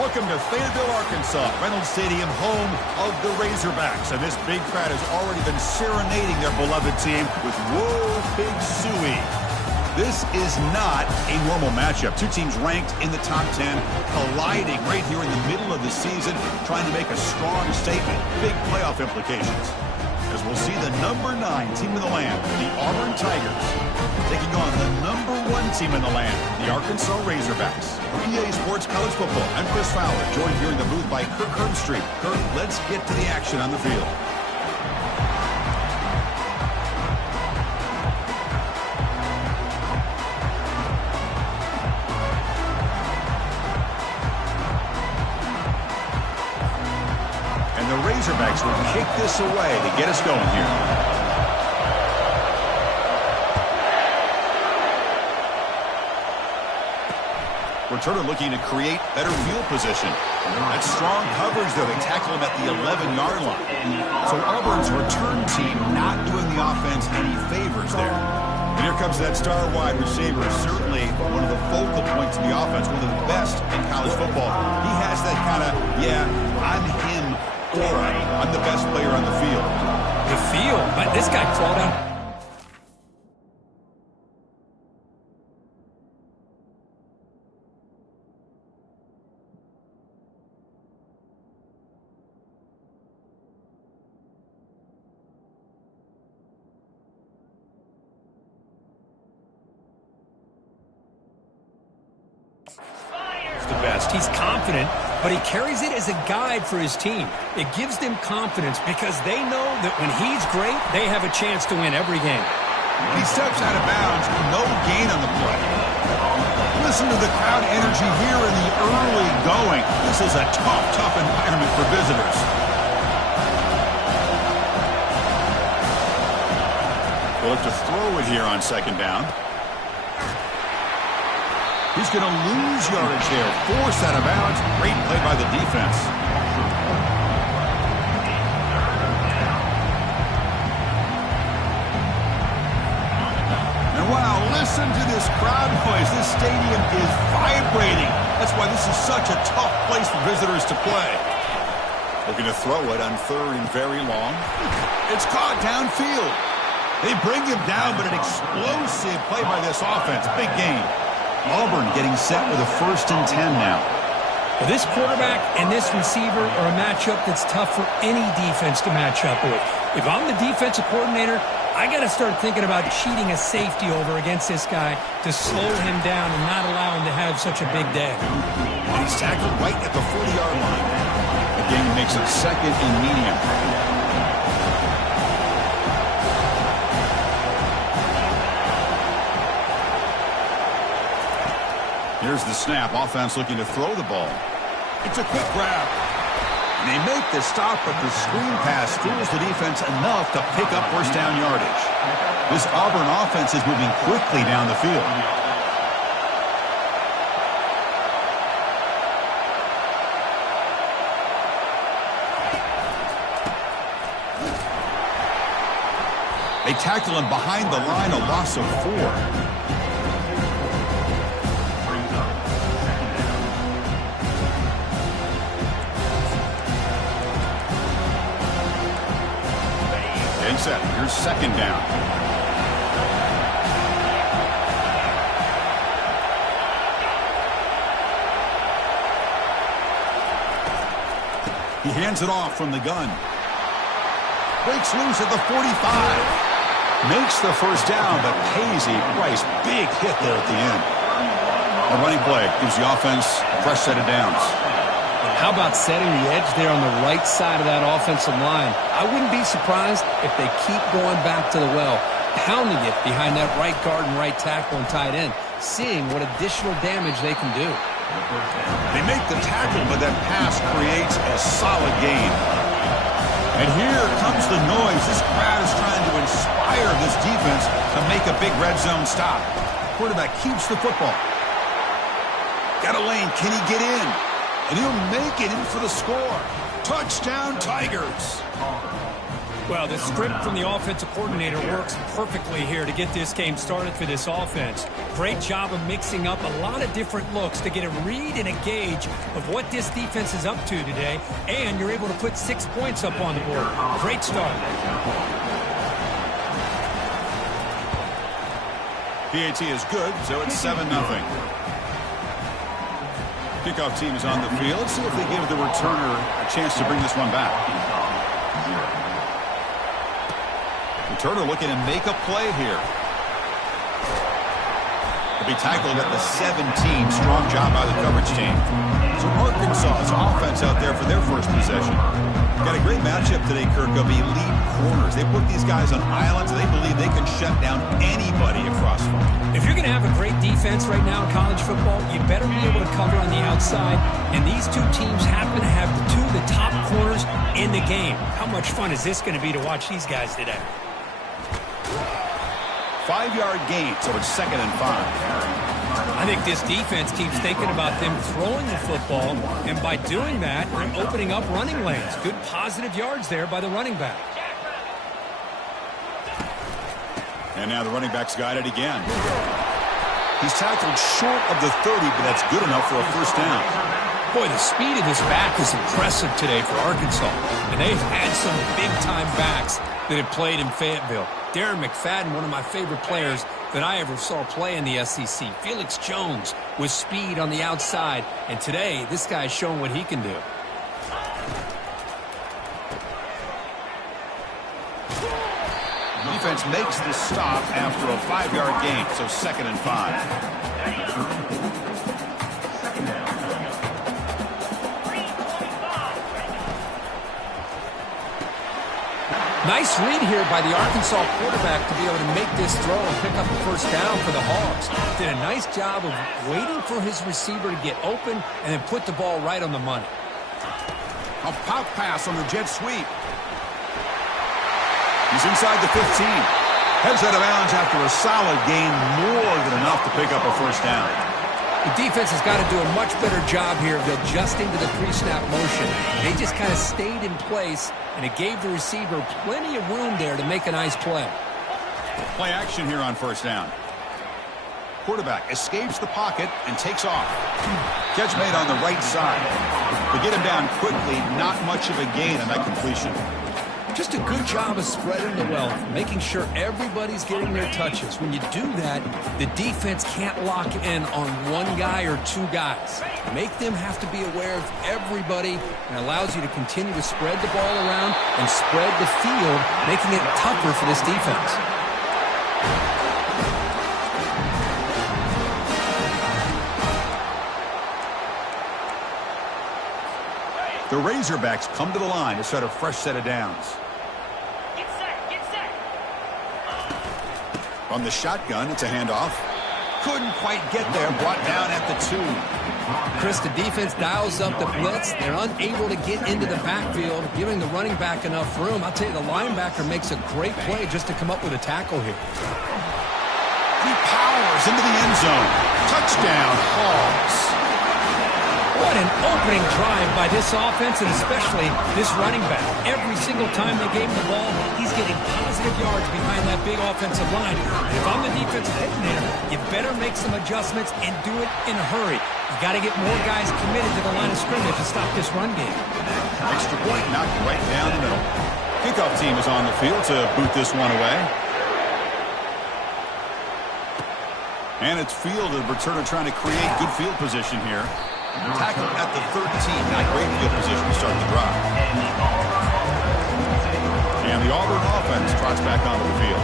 Welcome to Fayetteville, Arkansas, Reynolds Stadium, home of the Razorbacks. And this big crowd has already been serenading their beloved team with Whoa, Pig Sooie. This is not a normal matchup. Two teams ranked in the top 10, colliding right here in the middle of the season, trying to make a strong statement. Big playoff implications. As we'll see the number 9 team in the land, the Auburn Tigers, taking on the number 1 team in the land, the Arkansas Razorbacks. For EA Sports College Football, I'm Chris Fowler, joined here in the booth by Kirk Herbstreit. Kirk, let's get to the action on the field. The Razorbacks will kick this away to get us going here. Returner looking to create better field position. That's strong coverage, though. They tackle him at the 11-yard line. So Auburn's return team not doing the offense any favors there. And here comes that star wide receiver, certainly one of the focal points of the offense, one of the best in college football. He has that kind of, I'm him aura. I'm the best player on the field. The field? But this guy crawled out. The best. He's confident, but he carries it as a guide for his team. It gives them confidence because they know that when he's great, they have a chance to win every game. He steps out of bounds, no gain on the play. Listen to the crowd energy here in the early going. This is a tough environment for visitors. We'll have to throw it here on second down. He's going to lose yardage there. Forced out of bounds. Great play by the defense. And wow, listen to this crowd noise. This stadium is vibrating. That's why this is such a tough place for visitors to play. Looking to throw it on 3rd and very long. It's caught downfield. They bring him down, but an explosive play by this offense. Big game. Auburn getting set with a 1st and 10 now. Well, this quarterback and this receiver are a matchup that's tough for any defense to match up with. If I'm the defensive coordinator, I got to start thinking about cheating a safety over against this guy to slow him down and not allow him to have such a big day. And he's tackled right at the 40-yard line. Again, he makes it 2nd and medium. Here's the snap. Offense looking to throw the ball. It's a quick grab. And they make the stop, but the screen pass fools the defense enough to pick up 1st down yardage. This Auburn offense is moving quickly down the field. They tackle him behind the line, a loss of 4. Set. Here's 2nd down. He hands it off from the gun. Breaks loose at the 45. Makes the 1st down, but pays a price. Big hit there at the end. A running play gives the offense a fresh set of downs. How about setting the edge there on the right side of that offensive line? I wouldn't be surprised if they keep going back to the well, pounding it behind that right guard and right tackle and tight end, seeing what additional damage they can do. They make the tackle, but that pass creates a solid gain. And here comes the noise. This crowd is trying to inspire this defense to make a big red zone stop. Quarterback keeps the football. Got a lane. Can he get in? And he'll make it in for the score. Touchdown, Tigers. Well, the script from the offensive coordinator works perfectly here to get this game started for this offense. Great job of mixing up a lot of different looks to get a read and a gauge of what this defense is up to today, and you're able to put 6 points up on the board. Great start. PAT is good, so it's 7-0. Kickoff team is on the field. Let's see if they give the returner a chance to bring this one back. Returner looking to make a play here. He'll be tackled at the 17. Strong job by the coverage team. So Arkansas's offense out there for their first possession. Got a great matchup today, Kirk, of elite corners. They put these guys on islands, and they believe they can shut down anybody across from them. If you're going to have a great defense right now in college football, you better be able to cover on the outside. And these two teams happen to have two of the top corners in the game. How much fun is this going to be to watch these guys today? 5-yard gain, so it's 2nd and 5. I think this defense keeps thinking about them throwing the football, and by doing that, they're opening up running lanes. Good positive yards there by the running back. And now the running back's got it again. He's tackled short of the 30, but that's good enough for a first down. Boy, the speed of this back is impressive today for Arkansas, and they've had some big-time backs that have played in Fayetteville. Darren McFadden, one of my favorite players that I ever saw play in the SEC. Felix Jones with speed on the outside. And today, this guy's showing what he can do. Defense makes the stop after a 5-yard gain, so 2nd and 5. Nice read here by the Arkansas quarterback to be able to make this throw and pick up the first down for the Hogs. Did a nice job of waiting for his receiver to get open and then put the ball right on the money. A pop pass on the jet sweep. He's inside the 15. Heads out of bounds after a solid gain, more than enough to pick up a first down. The defense has got to do a much better job here of adjusting to the pre-snap motion. They just kind of stayed in place, and it gave the receiver plenty of room there to make a nice play. Play action here on first down. Quarterback escapes the pocket and takes off. Catch made on the right side. They get him down quickly, not much of a gain on that completion. Just a good job of spreading the wealth, making sure everybody's getting their touches. When you do that, the defense can't lock in on one guy or two guys. Make them have to be aware of everybody, and allows you to continue to spread the ball around and spread the field, making it tougher for this defense. The Razorbacks come to the line to start a fresh set of downs. Get set. From the shotgun, it's a handoff. Couldn't quite get there, brought down at the 2. Chris, the defense dials up the blitz. They're unable to get into the backfield, giving the running back enough room. I'll tell you, the linebacker makes a great play just to come up with a tackle here. He powers into the end zone. Touchdown, Hogs. What an opening drive by this offense, and especially this running back. Every single time they gave him the ball, he's getting positive yards behind that big offensive line. And if I'm the defensive coordinator, you better make some adjustments and do it in a hurry. You got to get more guys committed to the line of scrimmage to stop this run game. Extra point knocked right down the middle. Kickoff team is on the field to boot this one away. And it's field, the returner trying to create good field position here. Tackle at the 13. Not great field position to start the drive. And the Auburn offense trots back onto the field.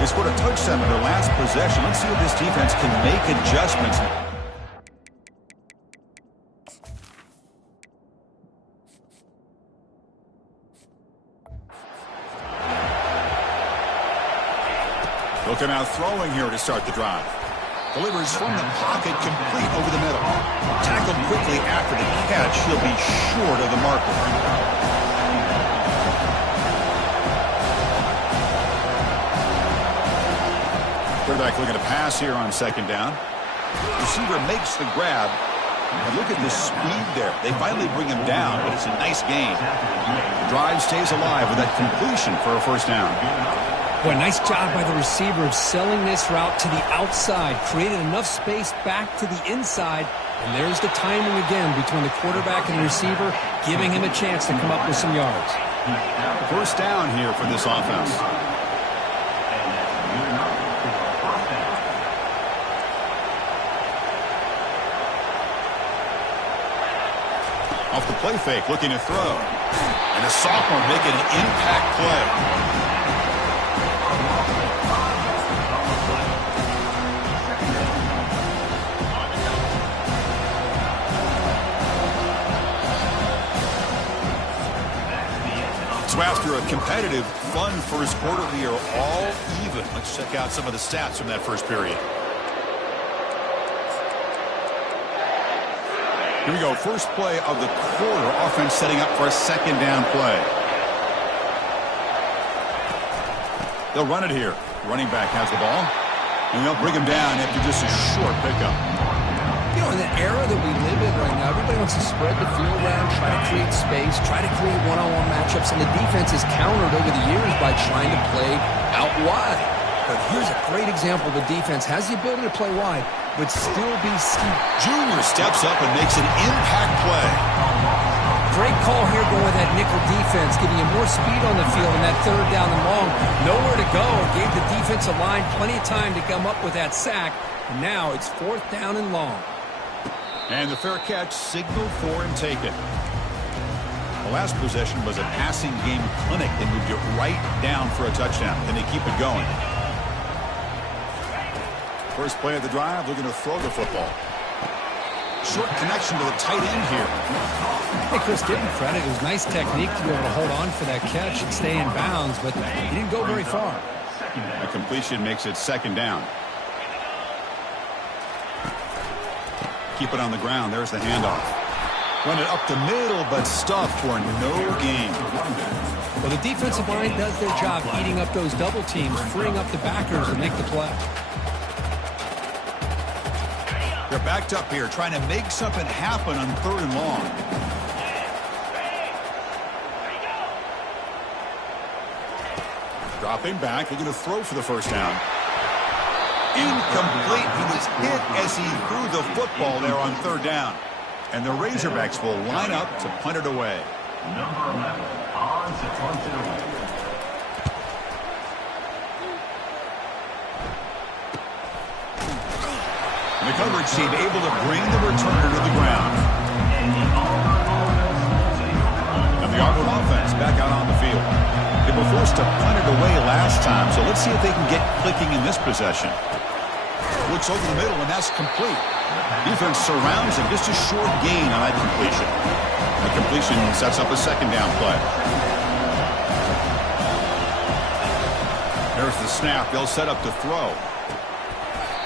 They scored a touchdown in their last possession. Let's see if this defense can make adjustments. They'll come out throwing here to start the drive. Delivers from the pocket, complete over the middle. Tackled quickly after the catch. He'll be short of the marker. Quarterback looking to pass here on second down. Receiver makes the grab. And look at the speed there. They finally bring him down, but it's a nice gain. The drive stays alive with that completion for a first down. Boy, nice job by the receiver of selling this route to the outside. Created enough space back to the inside. And there's the timing again between the quarterback and the receiver, giving him a chance to come up with some yards. First down here for this offense. Off the play fake, looking to throw. And a sophomore making an impact play. So after a competitive, fun first quarter, we are all even. Let's check out some of the stats from that first period. Here we go. First play of the quarter. Offense setting up for a second down play. They'll run it here. Running back has the ball. And they'll bring him down after just a short pickup. You know, in the era that we live in right now, everybody wants to spread the field around, try to create space, try to create one-on-one matchups, and the defense is countered over the years by trying to play out wide. But here's a great example. The defense has the ability to play wide, but still be scheme. Junior steps up and makes an impact play. Great call here going with that nickel defense, giving you more speed on the field in that third down and long. Nowhere to go. Gave the defensive line plenty of time to come up with that sack. And now it's fourth down and long. And the fair catch signaled for and taken. The last possession was a passing game clinic. They moved it right down for a touchdown. Then they keep it going. First play of the drive, looking to throw the football. Short connection to the tight end here. Hey, Chris, give him credit. It was nice technique to be able to hold on for that catch and stay in bounds, but he didn't go very far. A completion makes it second down. Keep it on the ground. There's the handoff. Run it up the middle, but stuffed for no gain. Well, the defensive line does their job eating up those double teams, freeing up the backers to make the play. They're backed up here, trying to make something happen on third and long. Dropping back, looking to throw for the first down. Incomplete. He was hit as he threw the football there on third down. And the Razorbacks will line up to punt it away. Number 11 on to punt it away. And the coverage team able to bring the returner to the ground. And the Auburn offense back out on the field. They were forced to punt it away last time, so let's see if they can get clicking in this possession. Looks over the middle, and that's complete. Defense surrounds him. Just a short gain on that completion. The completion sets up a second down play. There's the snap. They'll set up to throw.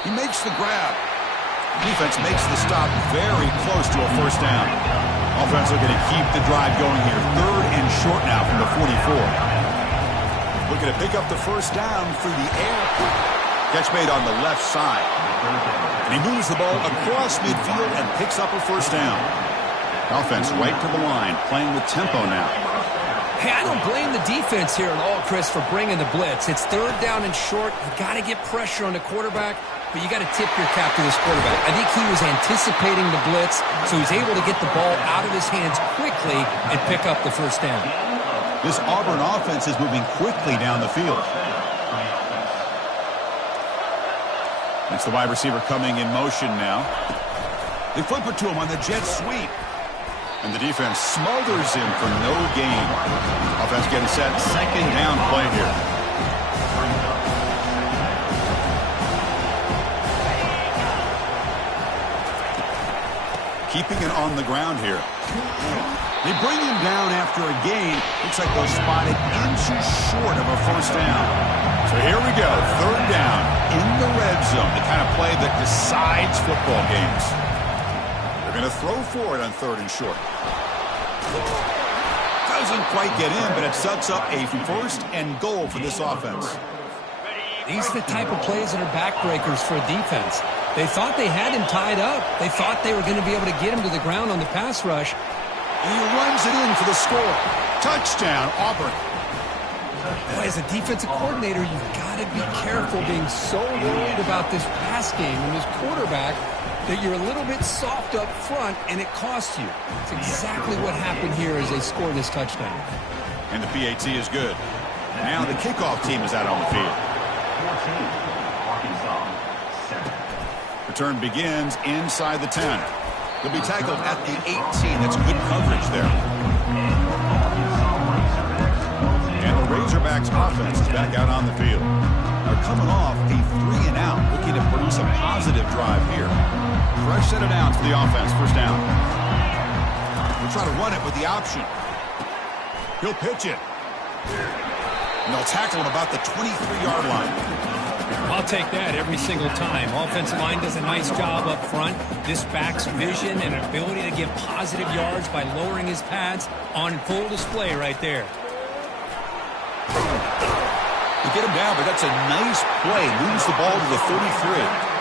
He makes the grab. Defense makes the stop very close to a first down. Offense looking to keep the drive going here. Third and short now from the 44. Looking to pick up the first down through the air. Catch made on the left side. And he moves the ball across midfield and picks up a first down. Offense right to the line, playing with tempo now. Hey, I don't blame the defense here at all, Chris, for bringing the blitz. It's third down and short. You got to get pressure on the quarterback, but you got to tip your cap to this quarterback. I think he was anticipating the blitz, so he's able to get the ball out of his hands quickly and pick up the first down. This Auburn offense is moving quickly down the field. It's the wide receiver coming in motion now. They flip it to him on the jet sweep. And the defense smothers him for no gain. Offense getting set. Second down play here. Keeping it on the ground here. They bring him down after a gain. Looks like they're spotted inches short of a first down. So here we go. Third down in the red zone. The kind of play that decides football games. They're going to throw for it on third and short. Doesn't quite get in, but it sets up a first and goal for this offense. These are the type of plays that are backbreakers for a defense. They thought they had him tied up. They thought they were going to be able to get him to the ground on the pass rush. And he runs it in for the score. Touchdown, Auburn. Boy, as a defensive coordinator, you've got to be careful being so worried about this pass game and this quarterback that you're a little bit soft up front and it costs you. It's exactly what happened here as they scored this touchdown. And the PAT is good. Now the kickoff team is out on the field. 14, Arkansas, 7. Return begins inside the 10. They'll be tackled at the 18. That's good coverage there. And the Razorbacks offense is back out on the field. They're coming off a 3-and-out, looking to produce a positive drive here. Fresh set of downs for the offense, first down. They'll try to run it with the option. He'll pitch it. And they'll tackle him about the 23-yard line. I'll take that every single time. Offensive line does a nice job up front. This back's vision and ability to get positive yards by lowering his pads on full display right there. You get him down, but that's a nice play. Moves the ball to the 33.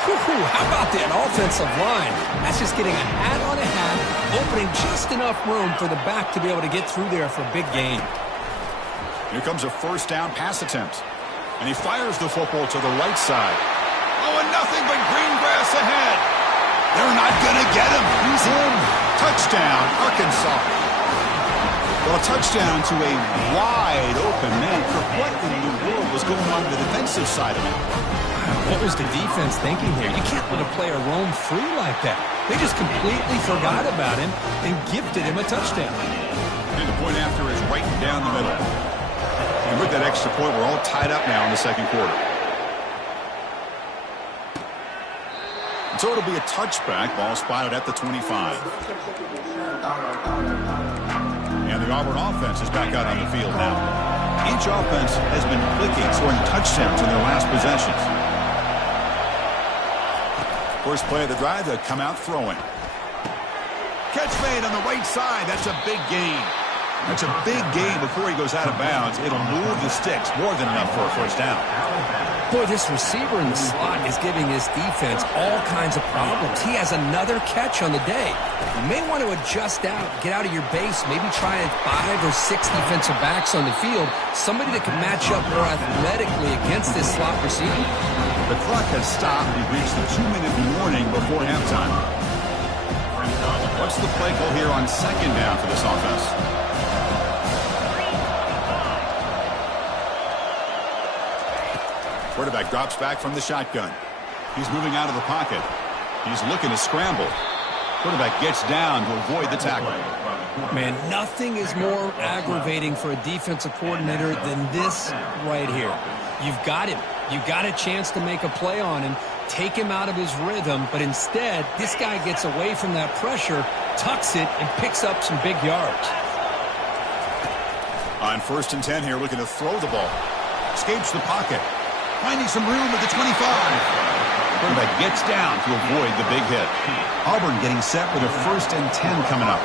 How about that offensive line? That's just getting a hat on a hat, opening just enough room for the back to be able to get through there for a big gain. Here comes a first down pass attempt. And he fires the football to the right side. Oh, and nothing but green grass ahead. They're not going to get him. He's in. Touchdown, Arkansas. Well, a touchdown to a wide open man. For what in the world was going on the defensive side of it? What was the defense thinking here? You can't let a player roam free like that. They just completely forgot about him and gifted him a touchdown. And the point after is right down the middle. And with that extra point, we're all tied up now in the second quarter. And so it'll be a touchback. Ball spotted at the 25. And the Auburn offense is back out on the field now. Each offense has been clicking, scoring touchdowns in their last possessions. First play of the drive, they'll come out throwing. Catch made on the right side. That's a big gain. That's a big gain before he goes out of bounds. It'll move the sticks more than enough for a first down. Boy, this receiver in the slot is giving his defense all kinds of problems. He has another catch on the day. You may want to adjust out, get out of your base, maybe try 5 or 6 defensive backs on the field, somebody that can match up more athletically against this slot receiver. The clock has stopped. We've reached the 2-minute warning before halftime. What's the play call here on second down for this offense? Quarterback drops back from the shotgun. He's moving out of the pocket. He's looking to scramble. Quarterback gets down to avoid the tackle. Man, nothing is more aggravating for a defensive coordinator than this right here. You've got him. You've got a chance to make a play on him, take him out of his rhythm, but instead, this guy gets away from that pressure, tucks it, and picks up some big yards. On 1st and 10 here, looking to throw the ball. Escapes the pocket. Finding some room at the 25. Quarterback gets down to avoid the big hit. Auburn getting set with a 1st and 10 coming up.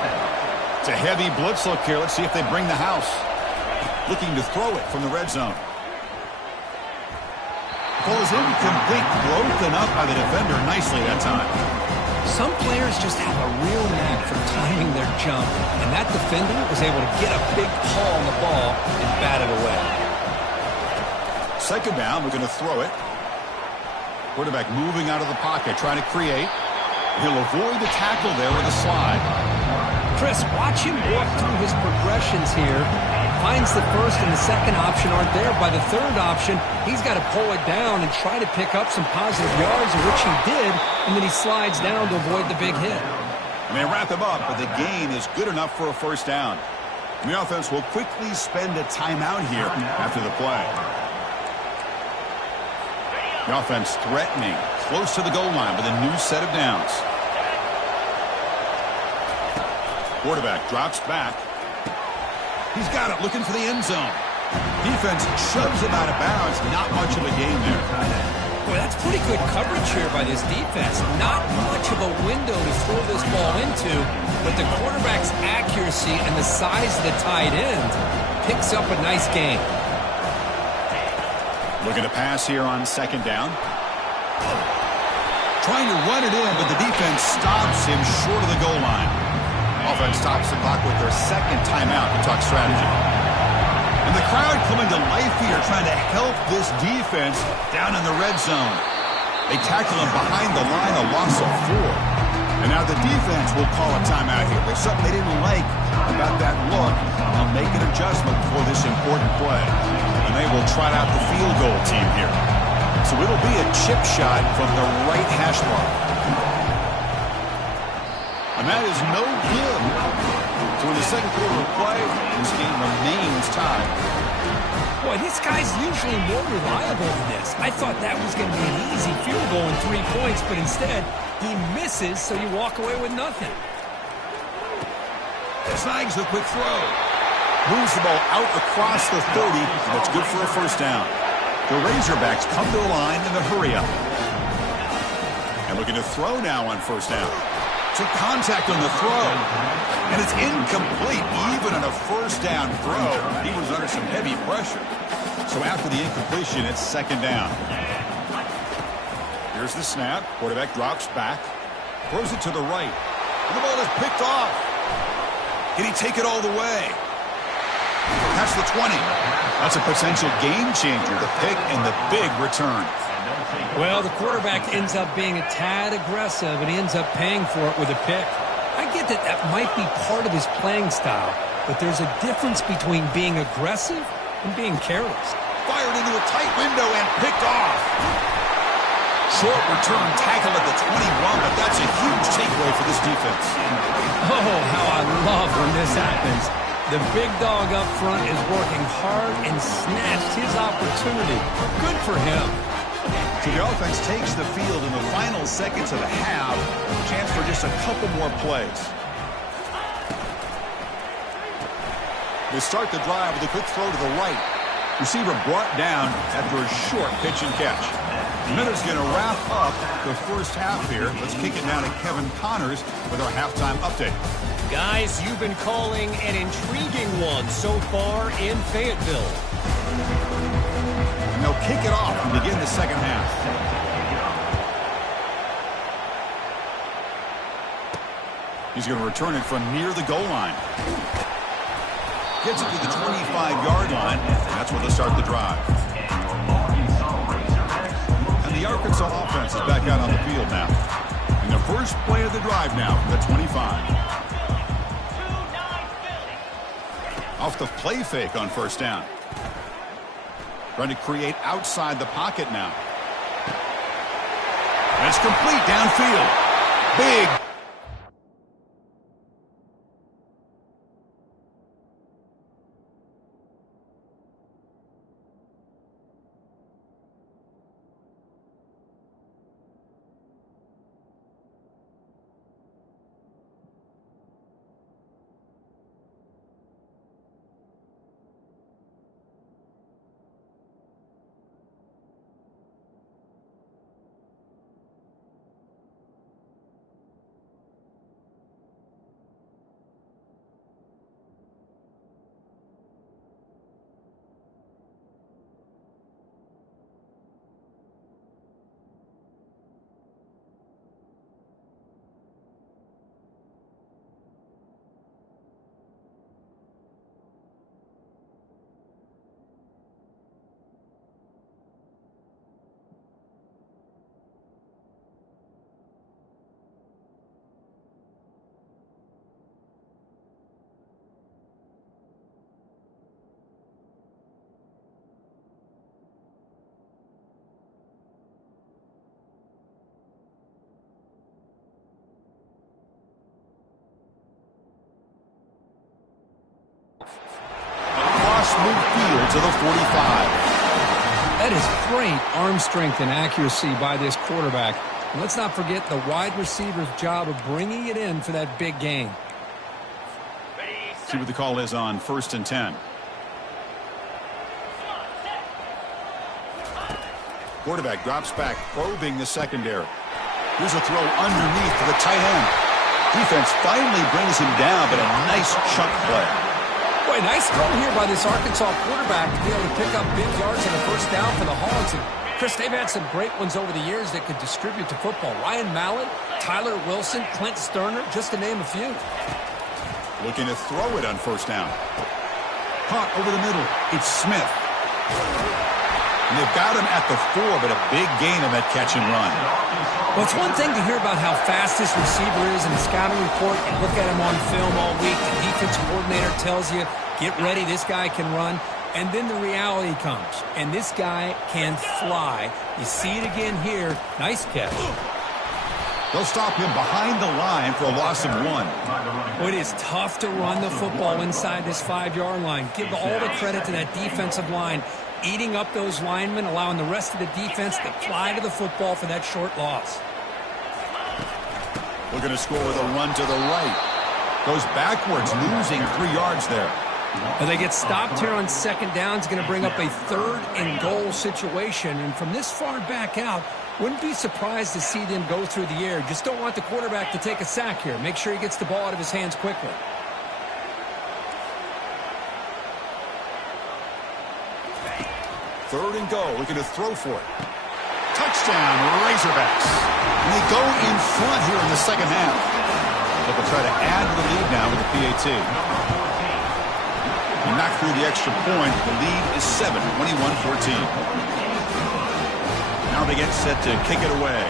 It's a heavy blitz look here. Let's see if they bring the house. Looking to throw it from the red zone. Ball is incomplete, broken up by the defender nicely that time. Some players just have a real knack for timing their jump, and that defender was able to get a big paw on the ball and bat it away. Second down, we're going to throw it. Quarterback moving out of the pocket, trying to create. He'll avoid the tackle there with a slide. Chris, watch him walk through his progressions here. Finds the first and the second option aren't there. By the third option, he's got to pull it down and try to pick up some positive yards, which he did, and then he slides down to avoid the big hit. And they wrap him up, but the gain is good enough for a first down. And the offense will quickly spend a timeout here after the play. The offense threatening, close to the goal line with a new set of downs. Quarterback drops back. He's got it, looking for the end zone. Defense shoves him out of bounds. Not much of a gain there. Boy, that's pretty good coverage here by this defense. Not much of a window to throw this ball into, but the quarterback's accuracy and the size of the tight end picks up a nice gain. Looking to pass here on second down. Trying to run it in, but the defense stops him short of the goal line. Offense stops the clock with their second timeout to talk strategy. And the crowd coming to life here, trying to help this defense down in the red zone. They tackle him behind the line, a loss of 4. And now the defense will call a timeout here. There's something they didn't like about that look. They'll make an adjustment for this important play. And they will try out the field goal team here. So it'll be a chip shot from the right hash mark. And that is no good. So in the second quarter of play, this game remains tied. Boy, this guy's usually more reliable than this. I thought that was going to be an easy field goal in 3 points, but instead, he misses, so you walk away with nothing. Snags the quick throw. Moves the ball out across the 30, and that's good for a first down. The Razorbacks come to the line in the hurry-up. And looking to throw now on first down. Took contact on the throw. And it's incomplete, even on a first down throw. He was under some heavy pressure. So after the incompletion, it's second down. Here's the snap. Quarterback drops back. Throws it to the right. And the ball is picked off. Can he take it all the way? That's the 20. That's a potential game changer, the pick and the big return. Well, the quarterback ends up being a tad aggressive, and he ends up paying for it with a pick. I get that that might be part of his playing style, but there's a difference between being aggressive and being careless. Fired into a tight window and picked off. Short return tackle at the 21, but that's a huge takeaway for this defense. Oh, how I love when this happens. The big dog up front is working hard and snatched his opportunity. Good for him. So the offense takes the field in the final seconds of the half. Chance for just a couple more plays. They start the drive with a quick throw to the right. Receiver brought down after a short pitch and catch. Miller's going to wrap up the first half here. Let's kick it now to Kevin Connors with our halftime update. Guys, you've been calling an intriguing one so far in Fayetteville. And they'll kick it off and begin the second half. He's going to return it from near the goal line. Gets it to the 25-yard line, and that's where they'll start the drive. And the Arkansas offense is back out on the field now. And the first play of the drive now from the 25. Off the play fake on first down. Trying to create outside the pocket now. And it's complete downfield. Big. Midfield to the 45. That is great arm strength and accuracy by this quarterback. And let's not forget the wide receiver's job of bringing it in for that big gain. See what the call is on 1st and 10. Quarterback drops back, probing the secondary. Here's a throw underneath to the tight end. Defense finally brings him down, but a nice chunk play. Boy, nice throw here by this Arkansas quarterback to be able to pick up big yards on a first down for the Hogs. Chris, they've had some great ones over the years that could distribute the football. Ryan Mallett, Tyler Wilson, Clint Sterner, just to name a few. Looking to throw it on first down. Caught over the middle. It's Smith. And they've got him at the 4, but a big gain on that catch and run. Well, it's one thing to hear about how fast this receiver is in the scouting report and look at him on film all week. The defensive coordinator tells you, get ready, this guy can run. And then the reality comes, and this guy can fly. You see it again here. Nice catch. They'll stop him behind the line for a loss of 1. Well, it is tough to run the football inside this 5-yard line. Give all the credit to that defensive line, eating up those linemen, allowing the rest of the defense to fly to the football for that short loss. Looking to score with a run to the right. Goes backwards, losing 3 yards there. Well, they get stopped here on second down. It's going to bring up a 3rd and goal situation. And from this far back out, wouldn't be surprised to see them go through the air. Just don't want the quarterback to take a sack here. Make sure he gets the ball out of his hands quickly. Third and goal. Looking to throw for it. Touchdown, Razorbacks. And they go in front here in the second half. But they'll try to add to the lead now with the PAT. Knocked through the extra point. The lead is 7, 21-14. Now they get set to kick it away.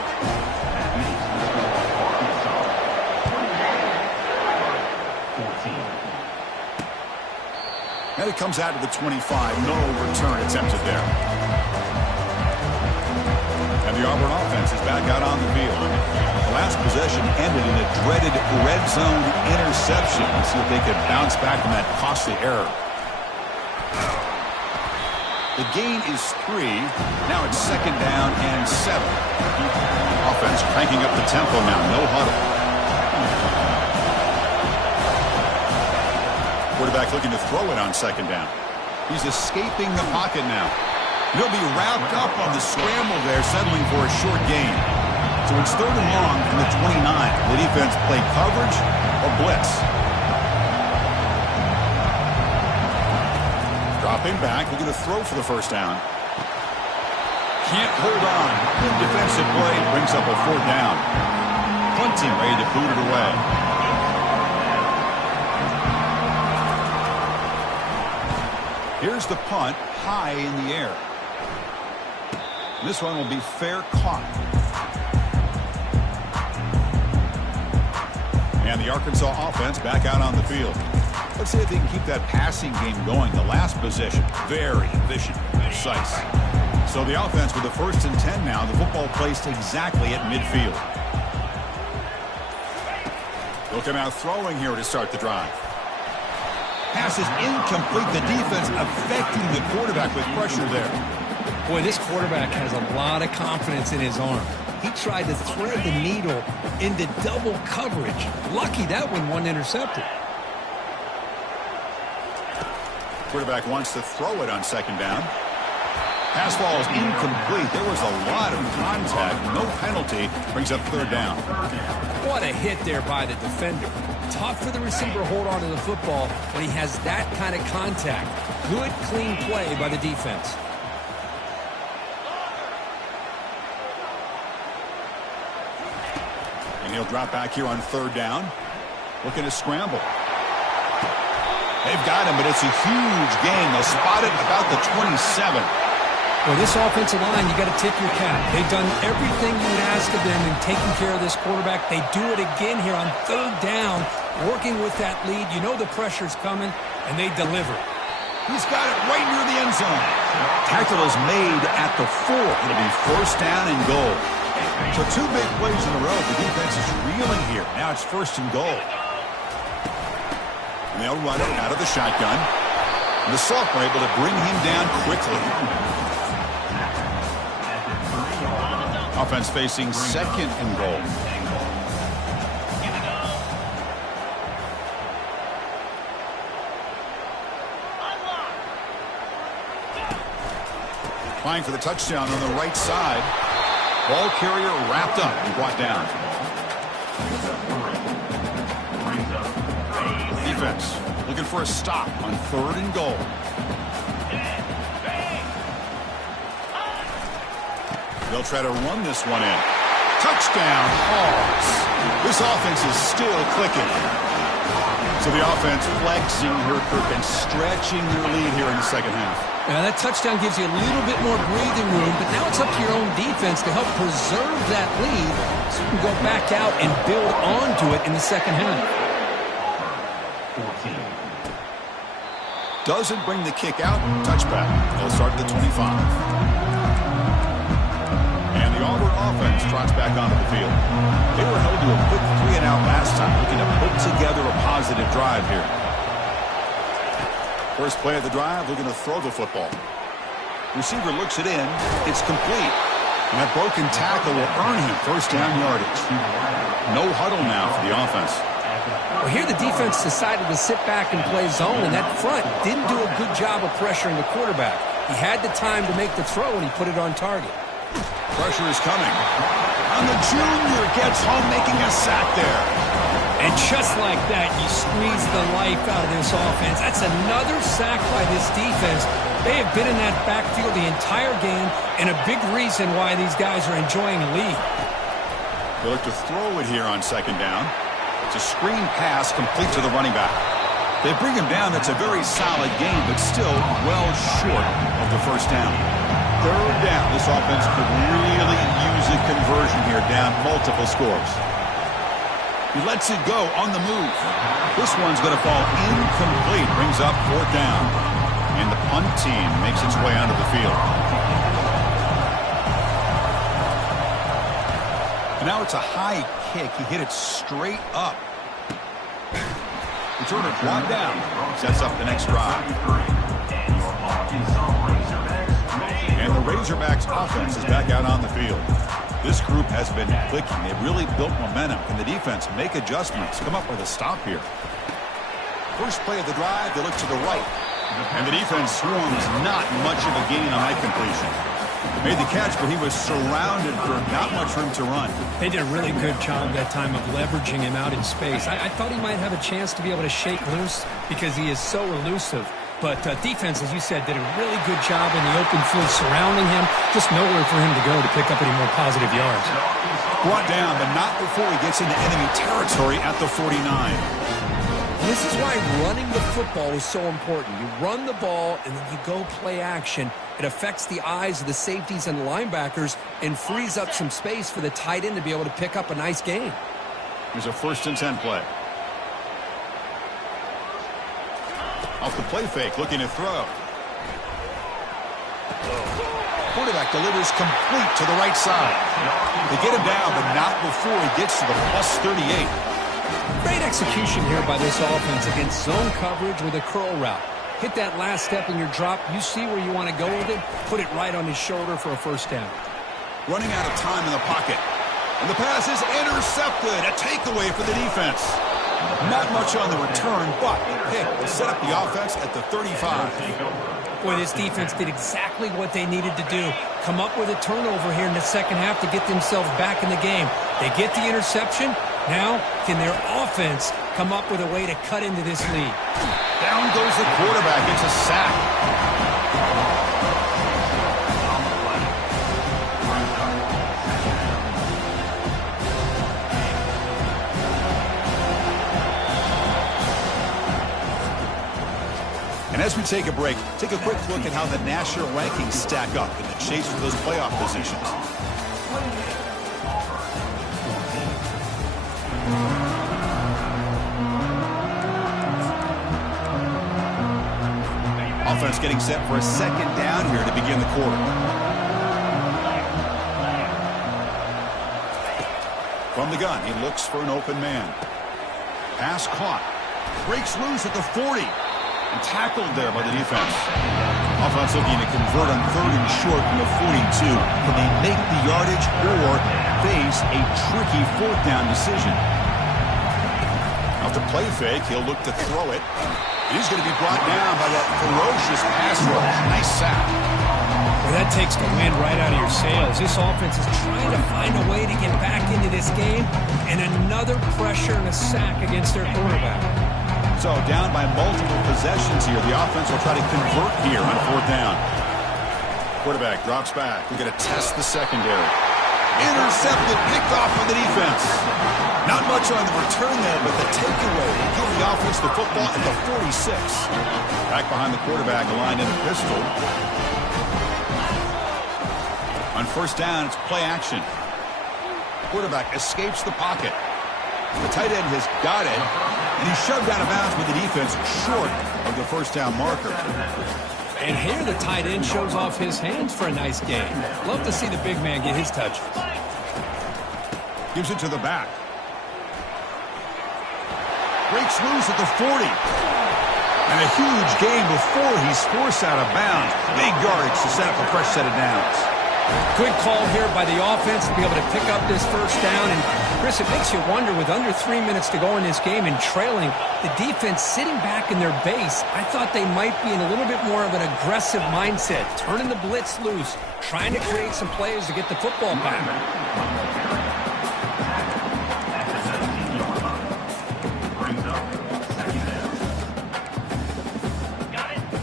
And it comes out to the 25. No return attempted there. And the Auburn offense is back out on the field. The last possession ended in a dreaded red zone interception. Let's see if they could bounce back from that costly error. The gain is 3. Now it's second down and 7. Offense cranking up the tempo now. No huddle. Quarterback looking to throw it on second down. He's escaping the pocket now. He'll be wrapped up on the scramble there, settling for a short gain. So it's 3rd and long from the 29. The defense play coverage or blitz. Dropping back, looking to throw for the first down. Can't hold on. Good defensive play brings up a 4th down. Punting, ready to boot it away. Here's the punt, high in the air. This one will be fair caught. And the Arkansas offense back out on the field. Let's see if they can keep that passing game going. The last possession, very efficient, precise. So the offense with the 1st and 10 now. The football placed exactly at midfield. They'll come out throwing here to start the drive. Pass is incomplete. The defense affecting the quarterback with pressure there. Boy, this quarterback has a lot of confidence in his arm. He tried to thread the needle into double coverage. Lucky that one wasn't intercepted. Quarterback wants to throw it on second down. Pass ball is incomplete. There was a lot of contact. No penalty. Brings up 3rd down. What a hit there by the defender. Tough for the receiver to hold on to the football when he has that kind of contact. Good, clean play by the defense. And he'll drop back here on 3rd down. Looking to scramble. They've got him, but it's a huge gain. They'll spot it about the 27. Well, this offensive line, you got to tip your cap. They've done everything you would ask of them in taking care of this quarterback. They do it again here on 3rd down, working with that lead. You know the pressure's coming, and they deliver. He's got it right near the end zone. Tackle is made at the 4. It'll be 1st down and goal. So 2 big plays in a row. The defense is reeling here. Now it's 1st and goal. And they'll run it out of the shotgun. And the sophomore able to bring him down quickly. Offense facing 2nd and goal. Applying for the touchdown on the right side. Ball carrier wrapped up and brought down. Defense looking for a stop on 3rd and goal. They'll try to run this one in. Touchdown, Hogs. This offense is still clicking. So the offense flexing her Kirk and stretching their lead here in the second half. Now that touchdown gives you a little bit more breathing room, but now it's up to your own defense to help preserve that lead so you can go back out and build onto it in the second half. 14. Doesn't bring the kick out. Touchback. They'll start at the 25. And the Auburn offense trots back onto the field. They were held to a quick 3-and-out last time, looking to put together a positive drive here. First play of the drive, looking to throw the football. Receiver looks it in. It's complete. And that broken tackle will earn him first down yardage. No huddle now for the offense. Well, here the defense decided to sit back and play zone, and that front didn't do a good job of pressuring the quarterback. He had the time to make the throw, and he put it on target. Pressure is coming. And the junior gets home, making a sack there. And just like that, you squeeze the life out of this offense. That's another sack by this defense. They have been in that backfield the entire game, and a big reason why these guys are enjoying the lead. They look to throw it here on second down. It's a screen pass complete to the running back. They bring him down. That's a very solid game, but still well short of the first down. Third down. This offense could really use a conversion here, down multiple scores. He lets it go on the move. This one's going to fall incomplete. Brings up fourth down. And the punt team makes its way onto the field. And now it's a high kick. He hit it straight up. Returner brought down. Sets up the next drive. And the Razorbacks offense is back out on the field. This group has been clicking. They've really built momentum. Can the defense make adjustments? Come up with a stop here. First play of the drive, they look to the right. And the defense swarms not much of a gain on that completion. Made the catch, but he was surrounded for not much room to run. They did a really good job that time of leveraging him out in space. I thought he might have a chance to be able to shake loose because he is so elusive. But defense, as you said, did a really good job in the open field surrounding him. Just nowhere for him to go to pick up any more positive yards. Brought down, but not before he gets into enemy territory at the 49. This is why running the football is so important. You run the ball, and then you go play action. It affects the eyes of the safeties and linebackers and frees up some space for the tight end to be able to pick up a nice gain. Here's a 1st and 10 play. Off the play fake, looking to throw. Quarterback delivers complete to the right side. They get him down, but not before he gets to the plus 38. Great execution here by this offense against zone coverage with a curl route. Hit that last step in your drop. You see where you want to go with it. Put it right on his shoulder for a first down. Running out of time in the pocket. And the pass is intercepted. A takeaway for the defense. Not much on the return, but the pick will set up the offense at the 35. Boy, this defense did exactly what they needed to do. Come up with a turnover here in the second half to get themselves back in the game. They get the interception. Now, can their offense come up with a way to cut into this lead? Down goes the quarterback. It's a sack. And as we take a break, take a quick look at how the national rankings stack up in the chase for those playoff positions. Offense getting set for a second down here to begin the quarter. From the gun, he looks for an open man. Pass caught. Breaks loose at the 40. And tackled there by the defense. Offense looking to convert on 3rd and short from the 42. Can they make the yardage or face a tricky 4th down decision? Off the play fake, he'll look to throw it. He's going to be brought down by that ferocious pass rush. Nice sack. Well, that takes the wind right out of your sails. This offense is trying to find a way to get back into this game, and another pressure and a sack against their quarterback. So down by multiple possessions here. The offense will try to convert here on 4th down. Quarterback drops back. We're going to test the secondary. Intercepted, picked off by the defense. Not much on the return there, but the takeaway will give the offense the football at the 46. Back behind the quarterback, aligned in the pistol. On first down, it's play action. Quarterback escapes the pocket. The tight end has got it, and he's shoved out of bounds with the defense short of the first down marker. And here the tight end shows off his hands for a nice game. Love to see the big man get his touches. Gives it to the back. Breaks loose at the 40. And a huge gain before he's forced out of bounds. Big yardage to set up a fresh set of downs. Good call here by the offense to be able to pick up this first down. And, Chris, it makes you wonder, with under 3 minutes to go in this game and trailing, the defense sitting back in their base, I thought they might be in a little bit more of an aggressive mindset, turning the blitz loose, trying to create some plays to get the football back.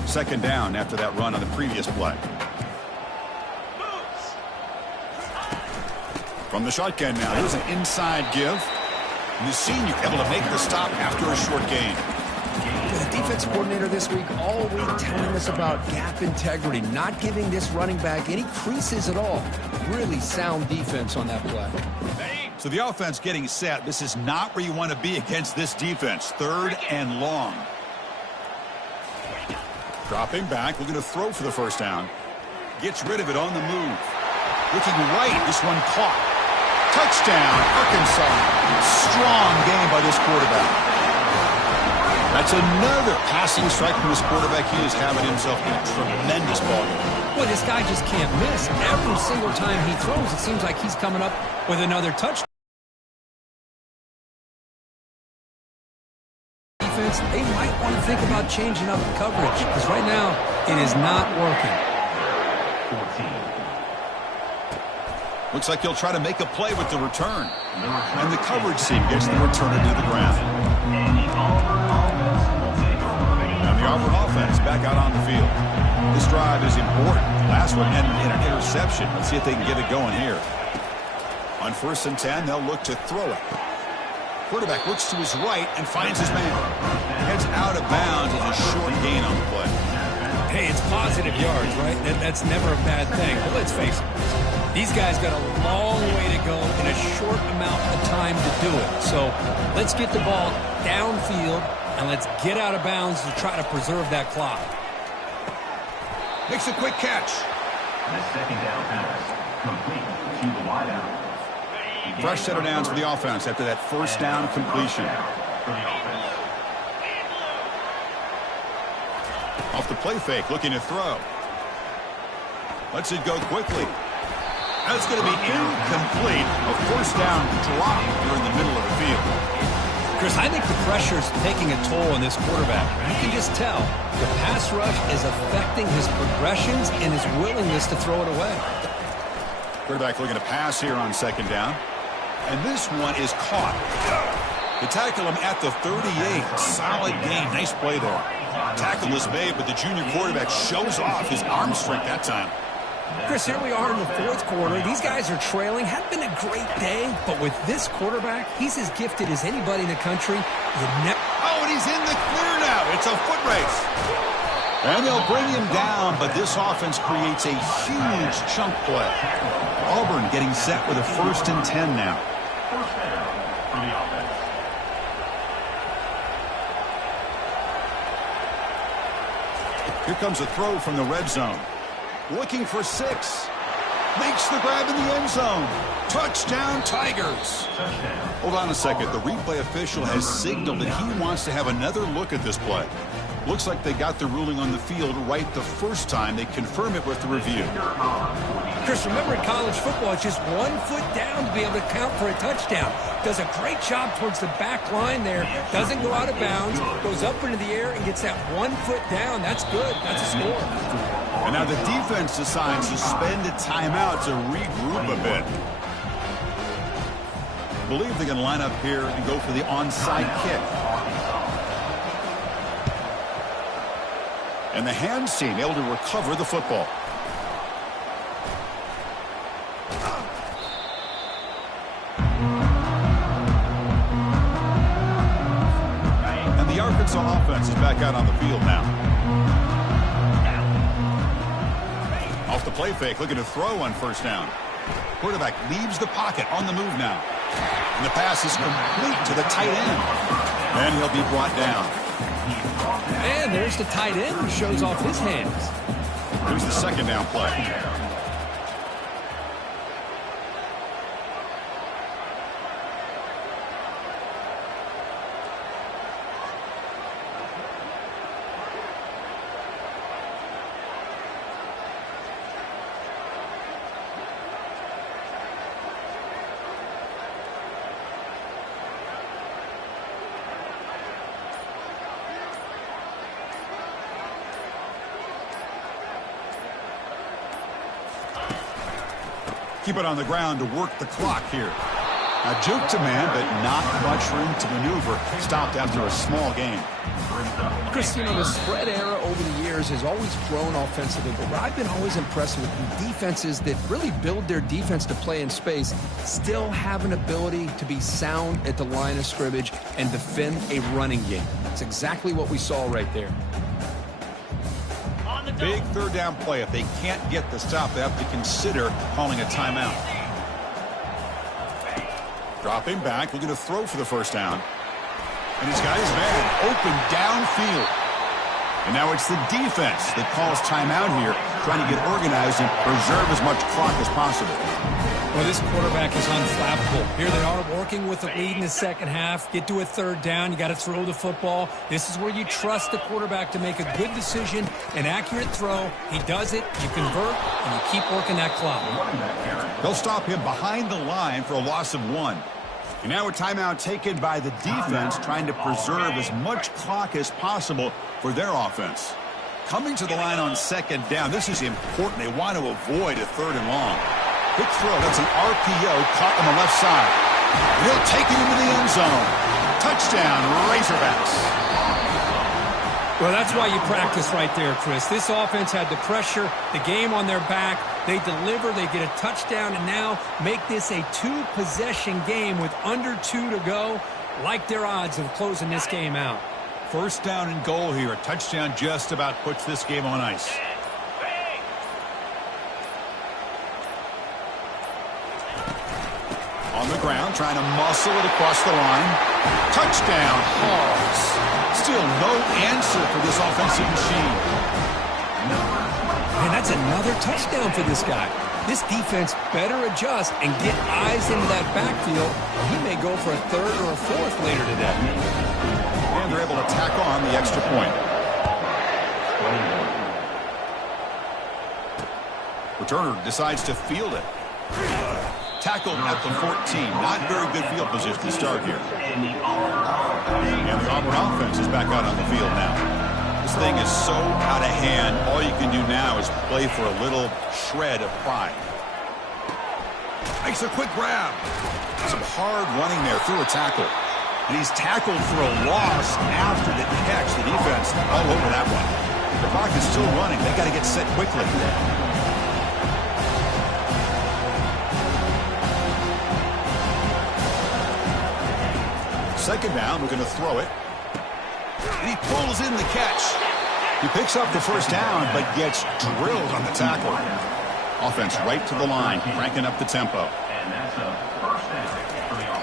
Second down after that run on the previous play. From the shotgun now, here's an inside give. And the senior able to make the stop after a short gain. The defense coordinator this week all week telling us about gap integrity, not giving this running back any creases at all. Really sound defense on that play. So the offense getting set. This is not where you want to be against this defense. Third and long. Dropping back, looking to throw for the first down. Gets rid of it on the move. Looking right, this one caught. Touchdown, Arkansas. Strong game by this quarterback. That's another passing strike from this quarterback. He is having himself a tremendous ball game. Well, this guy just can't miss. Every single time he throws, it seems like he's coming up with another touchdown. Defense, they might want to think about changing up the coverage, because right now it is not working. 14. Looks like he'll try to make a play with the return. And the coverage team gets the returner to the ground. Now the Auburn offense back out on the field. This drive is important. Last one ended in an interception. Let's see if they can get it going here. On 1st and 10, they'll look to throw it. Quarterback looks to his right and finds his man. Heads out of bounds with a short gain on the play. Hey, it's positive yards, right? That's never a bad thing. But let's face it. These guys got a long way to go in a short amount of time to do it. So let's get the ball downfield and let's get out of bounds to try to preserve that clock. Makes a quick catch. The second down pass complete to the wideout. Fresh set of downs for the offense after that first down completion. For the offense. Off the play fake, looking to throw. Lets it go quickly. That's going to be incomplete. A first down drop here in the middle of the field. Chris, I think the pressure's taking a toll on this quarterback. You can just tell the pass rush is affecting his progressions and his willingness to throw it away. Quarterback looking to pass here on second down. And this one is caught. They tackle him at the 38. Solid gain. Nice play there. Tackle is made, but the junior quarterback shows off his arm strength that time. Chris, here we are in the fourth quarter. These guys are trailing. Hadn't been a great day, but with this quarterback, he's as gifted as anybody in the country. Oh, and he's in the clear now. It's a foot race. And they'll bring him down, but this offense creates a huge chunk play. Auburn getting set with a 1st and 10 now. First down for the offense. Here comes a throw from the red zone. Looking for 6. Makes the grab in the end zone. Touchdown, Tigers. Touchdown. Hold on a second. The replay official has signaled that he wants to have another look at this play. Looks like they got the ruling on the field right the first time. They confirm it with the review. Chris, remember in college football, it's just 1 foot down to be able to count for a touchdown. Does a great job towards the back line there. Doesn't go out of bounds. Goes up into the air and gets that 1 foot down. That's good. That's a score. And now the defense decides to spend a timeout to regroup a bit. I believe they can line up here and go for the onside kick. And the hands team able to recover the football. Arkansas offense is back out on the field now. Off the play fake, looking to throw on first down. Quarterback leaves the pocket on the move now. And the pass is complete to the tight end. And he'll be brought down. And there's the tight end who shows off his hands. Here's the second down play. Keep it on the ground to work the clock here. Now juke to man, but not much room to maneuver. Stopped after a small gain. Chris, you know, the spread era over the years has always grown offensively, but what I've been always impressed with defenses that really build their defense to play in space still have an ability to be sound at the line of scrimmage and defend a running game. That's exactly what we saw right there. Big third down play. If they can't get the stop, they have to consider calling a timeout. Dropping back, looking to throw for the first down. And he's got his man open downfield. And now it's the defense that calls timeout here, trying to get organized and preserve as much clock as possible. Well, this quarterback is unflappable. Here they are working with the lead in the second half. Get to a third down. You got to throw the football. This is where you trust the quarterback to make a good decision, an accurate throw. He does it, you convert, and you keep working that clock. They'll stop him behind the line for a loss of 1. And now a timeout taken by the defense, trying to preserve as much clock as possible for their offense. Coming to the line on second down, this is important. They want to avoid a third and long. Quick throw, that's an RPO caught on the left side. And he'll take it into the end zone. Touchdown, Razorbacks. Well, that's why you practice right there, Chris. This offense had the pressure, the game on their back. They deliver, they get a touchdown, and now make this a 2-possession game with under 2 to go. Like their odds of closing this game out. First down and goal here. A touchdown just about puts this game on ice. On the ground, trying to muscle it across the line. Touchdown, Hogs. Still no answer for this offensive machine. And that's another touchdown for this guy. This defense better adjust and get eyes into that backfield. He may go for a third or a fourth later today. And they're able to tack on the extra point. Returner decides to field it. Tackled at the 14. Not very good field position to start here. And the Auburn offense is back out on the field now. This thing is so out of hand. All you can do now is play for a little shred of pride. Makes a quick grab. Some hard running there through a tackle. And he's tackled for a loss after the catch. The defense all over that one. The clock is still running. They got to get set quickly. Second down, we're going to throw it. And he pulls in the catch. He picks up the first down, but gets drilled on the tackle. Offense right to the line, cranking up the tempo.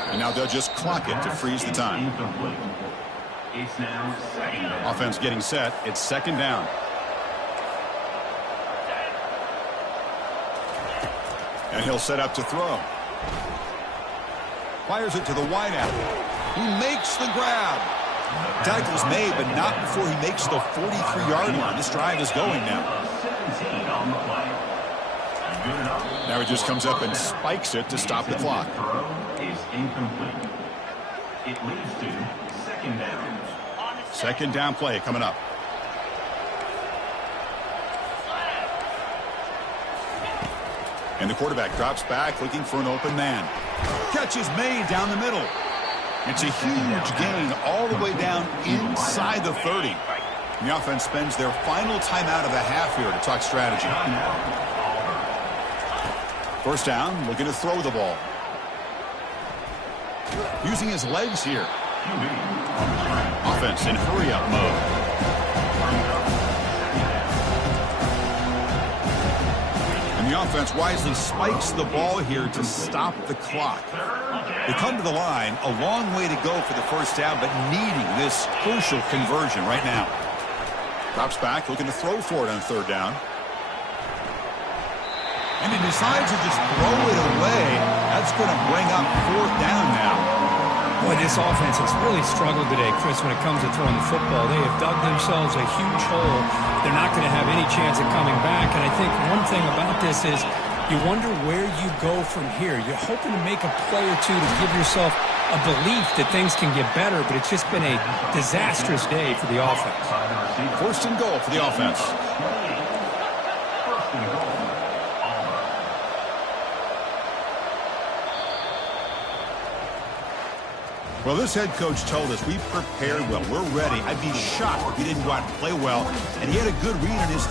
And now they'll just clock it to freeze the time. Offense getting set. It's second down. And he'll set up to throw. Fires it to the wideout. He makes the grab. Tackle's made, but not before he makes the 43-yard line. This drive is going now. Now he just comes up and spikes it to stop the clock. It leads to second down. Second down play coming up. And the quarterback drops back looking for an open man. Catch is made down the middle. It's a huge gain all the way down inside the 30. And the offense spends their final timeout of the half here to talk strategy. First down, looking to throw the ball. Using his legs here. offense in hurry-up mode. And the offense wisely spikes the ball here to stop the clock. They come to the line, a long way to go for the first down, but needing this crucial conversion right now. Drops back, looking to throw for it on third down. And he decides to just throw it away. That's going to bring up fourth down now. Boy, this offense has really struggled today, Chris, when it comes to throwing the football. They have dug themselves a huge hole. They're not going to have any chance at coming back. And I think one thing about this is you wonder where you go from here. You're hoping to make a play or two to give yourself a belief that things can get better, but it's just been a disastrous day for the offense. First and goal for the offense. Well, this head coach told us we prepared well. We're ready. I'd be shocked if he didn't go out and play well. And he had a good read on his team.